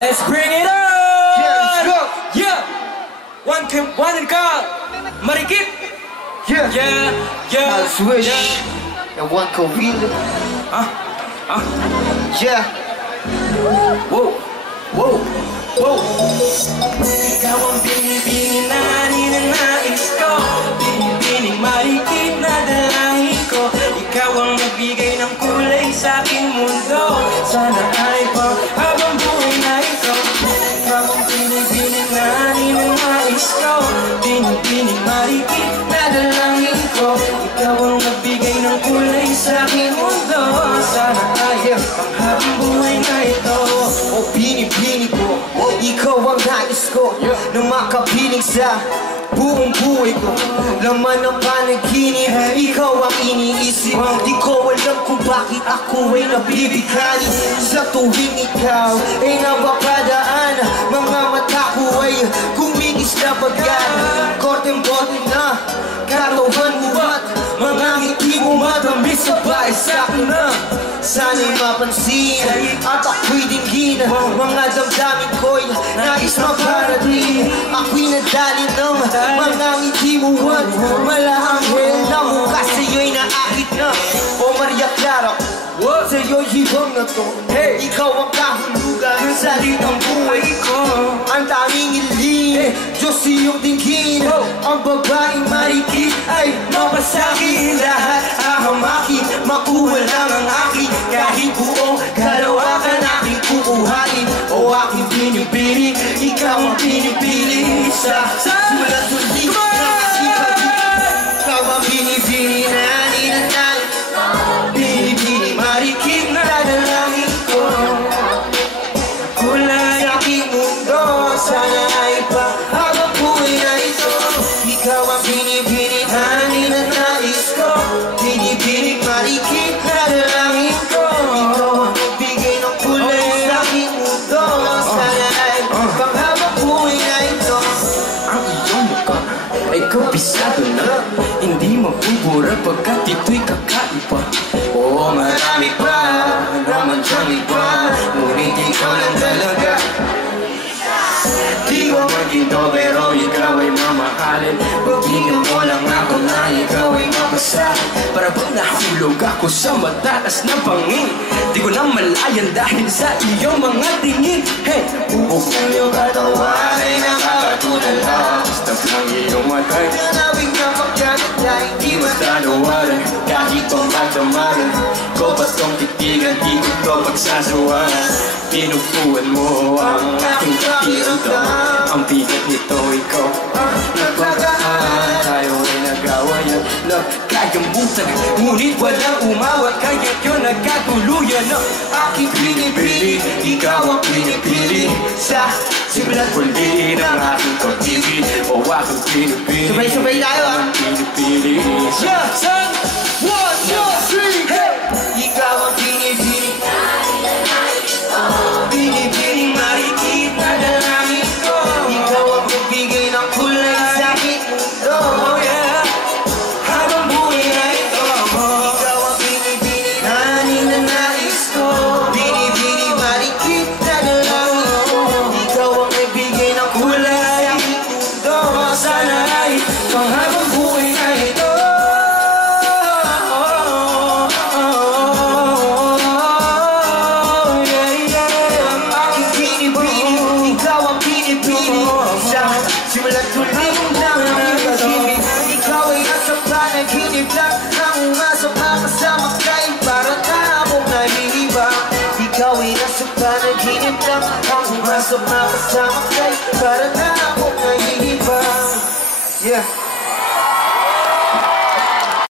Let's bring it on! Yeah, let's go! Yeah! One and go! Marikit! Yeah! Yeah! I swish! And one can feel it. Yeah! Whoa! Whoa! Whoa! Ikaw ang binibini na ninanais ko, binibining marikit na dalangin ko. Ikaw ang nagbigay ng kulay sa aking mundo. Sana ay habang buhay na ito. Ikaw ang binibining na ninanais ko, binibining marikit na dalangin ko. Ikaw ang nagbigay ng kulay sa aking mundo. Sana ay habang buhay na ito. O binibini ko, ikaw ang nais ko na makapiling sa buong buhay ko. Laman ng panaginip, ikaw ang iniisip. Di ko alam kung bakit ako ay nabibighani. Sa tuwing ikaw ay napapadaan, mga mata ko ay kumingis na bagat. Korteng-bote na katawan mo at mga ngiti mo matamis sabay sa'kin na. Sana'y mapansin at ako'y dinggin. Mga damdamin ko'y nais maparating. Ako'y nadalin ng mga ngiti mo at malaanghel na mukha sa'yo'y naakit na. O Maria Clara, sa'yo'y hibang na to. Ikaw ang kahulugan sa litang buhay ko. Ang daming iling, Diyos iyong dinggin. Ang babaeng marikit ay mapasakin. Lahat ahamakin, makuha lang ang akin. Kahit buong kalawakan aking kukuhain. O aking pinipili, ikaw ang pinipili. Sa simula't huli ng aking pag-ibig. Ikaw ang pinipili na ninanay. Pinipili marikit na dalangin ko. Kulay aking mundo, sana ay habang buhay na ito. Ikaw ang pinipili na ninanais ko. Pinipili marikit na dalangin ko. Ikaw ang nagbigay ng kulay sa aking mundo. Sana ay habang buhay na ito. Ang iyong mukha ay kabisado na, hindi mabubura pagkat ito'y kakaiba. Oo, marami pa naman diyang iba, ngunit ikaw lang talaga. Di ko magito pero ikaw ay mamahalin. Pagtingin mo lang ako na ikaw ay mapasahin. Para bang nahulog ako sa mataas na pangin. Di ko na malayan dahil sa iyong mga tingin. Hey! Bubog ng iyong katawan ay nakakatulala. Stop lang iyong matay. Nanawig na magkagat na hindi Matanawaran, kahit kong magdamaran. Ko ba't kong titigan, di ko to pagsasawaran. Pinupuan mo ang aking kakiramdam. Ang bigat nito ikaw nagpagaan. Tayo ay nag-awayan na kayang butag, ngunit walang umawat. Kaya yun nagkatuluyan na aking pinipili. ikaw ang pinipili. Sa simula't huli ng aking pag-ibig. O aking pinipili, Sabay-sabay tayo ang pinipili. Yeah, son! 1, 2, 3, hey! Ikaw ang pinipili. Binibining marikit na dalangin ko. Ikaw ang magbigay ng kulay sa aking mundo. Oh yeah, habang buhay na ito. Ikaw ang pinipili na ninanais ko. Binibining marikit na dalangin ko. Ikaw ang magbigay ng kulay sa aking mundo. Sana ay habang buhay na ito. Simula't huli ng aming pag-ibig. Ikaw ay nasa panaginip lang. Ang umasa kasama kay para na akong nahihibang. Ikaw ay nasa panaginip lang. Ang umasa kasama kay para na akong nahihibang. Yeah.